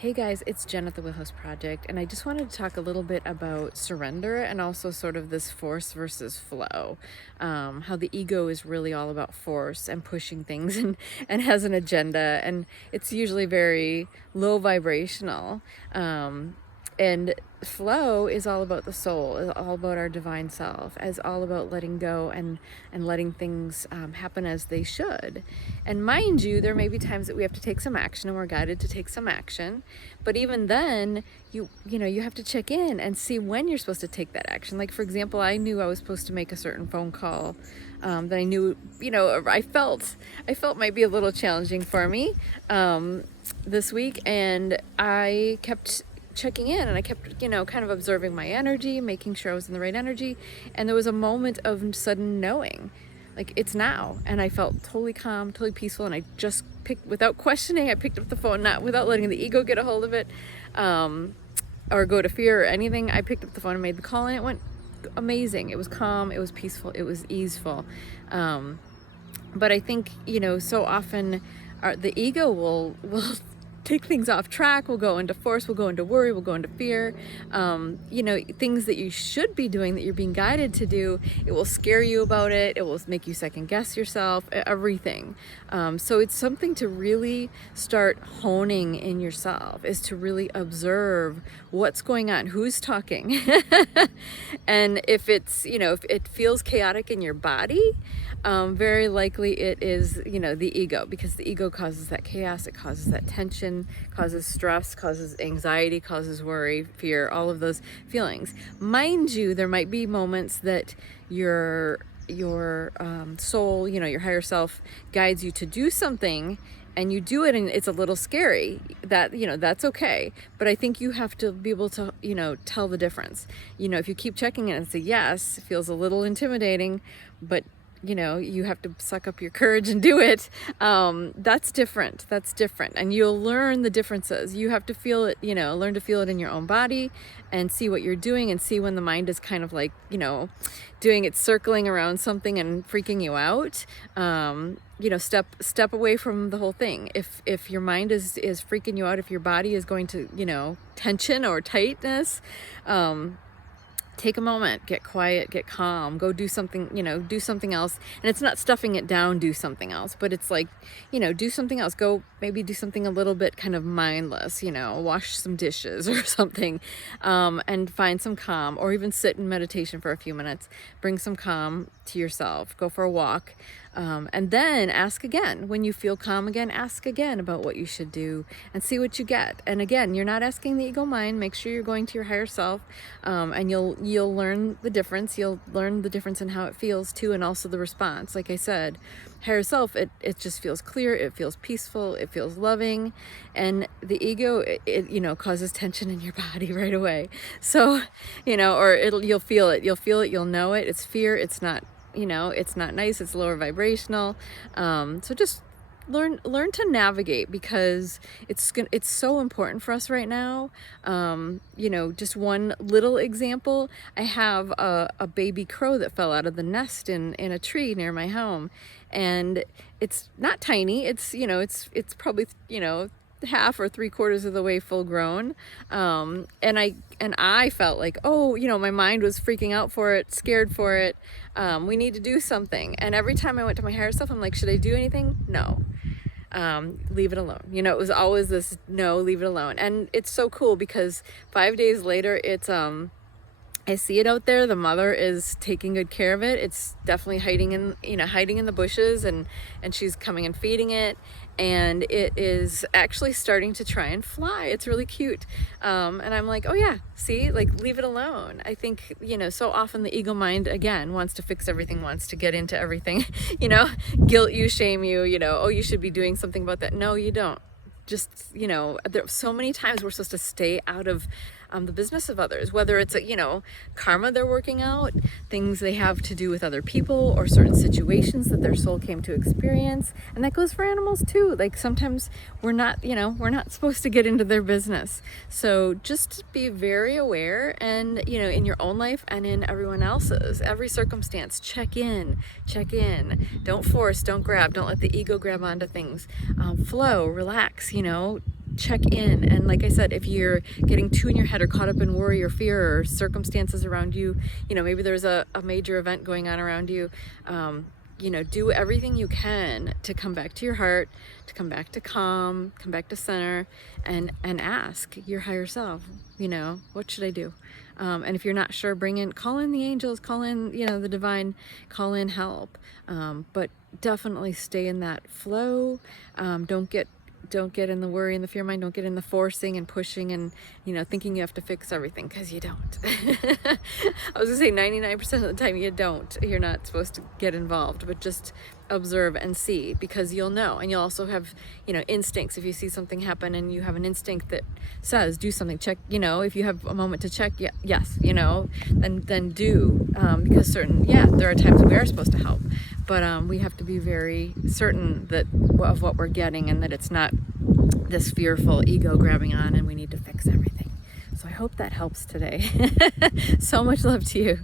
Hey guys, it's Jen at the Wheelhouse Project, and I just wanted to talk a little bit about surrender and also sort of this force versus flow. How the ego is really all about force and pushing things and has an agenda, and it's usually very low vibrational. And flow is all about the soul, is all about our divine self, is all about letting go and letting things happen as they should. And mind you, there may be times that we have to take some action and we're guided to take some action. But even then, you have to check in and see when you're supposed to take that action. Like, for example, I knew I was supposed to make a certain phone call that I knew, I felt might be a little challenging for me this week. And I kept checking in and I kept, kind of observing my energy, making sure I was in the right energy. And there was a moment of sudden knowing, like, it's now. And I felt totally calm, totally peaceful. And I just picked, without questioning, I picked up the phone, not without letting the ego get a hold of it or go to fear or anything. I picked up the phone and made the call, and it went amazing. It was calm, it was peaceful, it was easeful. But I think, so often the ego will take things off track. We'll go into force, we'll go into worry, we'll go into fear. Things that you should be doing, that you're being guided to do, it will scare you about it. It will make you second guess yourself, everything. So it's something to really start honing in yourself, is to really observe what's going on, who's talking. And if it's, if it feels chaotic in your body, very likely it is, the ego, because the ego causes that chaos, it causes that tension, causes stress, causes anxiety, causes worry, fear, all of those feelings. Mind you, there might be moments that your soul, your higher self guides you to do something, and you do it and it's a little scary. That's okay. But I think you have to be able to, tell the difference. If you keep checking it and say yes, it feels a little intimidating, but you have to suck up your courage and do it. That's different. And you'll learn the differences. You have to feel it, learn to feel it in your own body and see what you're doing, and see when the mind is kind of like, doing it, circling around something and freaking you out. Step away from the whole thing. If your mind is freaking you out, if your body is going to, tension or tightness, take a moment, get quiet, get calm, go do something, do something else. And it's not stuffing it down, do something else, but it's like, do something else. Go maybe do something a little bit kind of mindless, wash some dishes or something, and find some calm, or even sit in meditation for a few minutes. Bring some calm to yourself, go for a walk. And then ask again. When you feel calm again, ask again about what you should do and see what you get. And again, you're not asking the ego mind. Make sure you're going to your higher self, and you'll learn the difference. You'll learn the difference in how it feels too, and also the response. Like I said, higher self, it just feels clear, it feels peaceful, it feels loving. And the ego, it causes tension in your body right away. So, or you'll feel it, you'll know it. It's fear, it's not, it's not nice, it's lower vibrational. So just learn to navigate, because it's so important for us right now. Just one little example, I have a baby crow that fell out of the nest in a tree near my home, and it's not tiny, it's probably half or 3/4 of the way full grown. And I felt like, my mind was freaking out for it, scared for it. We need to do something. And every time I went to my higher self, I'm like, should I do anything? No. Leave it alone. It was always this, no, leave it alone. And it's so cool, because 5 days later, it's I see it out there. The mother is taking good care of it. It's definitely hiding in the bushes, and she's coming and feeding it, and it is actually starting to try and fly. It's really cute. And I'm like, oh yeah, see, like, leave it alone. I think, so often the ego mind, again, wants to fix everything, wants to get into everything, guilt you, shame you, oh, you should be doing something about that. No, you don't. Just, there so many times we're supposed to stay out of the business of others, whether it's karma they're working out, things they have to do with other people, or certain situations that their soul came to experience. And that goes for animals too. Like, sometimes we're not supposed to get into their business. So just be very aware, and in your own life and in everyone else's, every circumstance, check in. Don't force, don't grab, don't let the ego grab onto things. Flow, relax, check in. And like I said, if you're getting too in your head or caught up in worry or fear or circumstances around you, maybe there's a major event going on around you, do everything you can to come back to your heart, to come back to calm, come back to center, and ask your higher self, what should I do? And if you're not sure, call in the angels, call in, the divine, call in help. But definitely stay in that flow. Don't get in the worry and the fear mind. Don't get in the forcing and pushing and, thinking you have to fix everything, because you don't. I was gonna say 99% of the time you don't. You're not supposed to get involved, but just observe and see, because you'll know. And you'll also have, instincts. If you see something happen and you have an instinct that says, do something, check, if you have a moment to check, yes, then do, because there are times we are supposed to help, but we have to be very certain of what we're getting, and that it's not this fearful ego grabbing on and we need to fix everything. So I hope that helps today. So much love to you.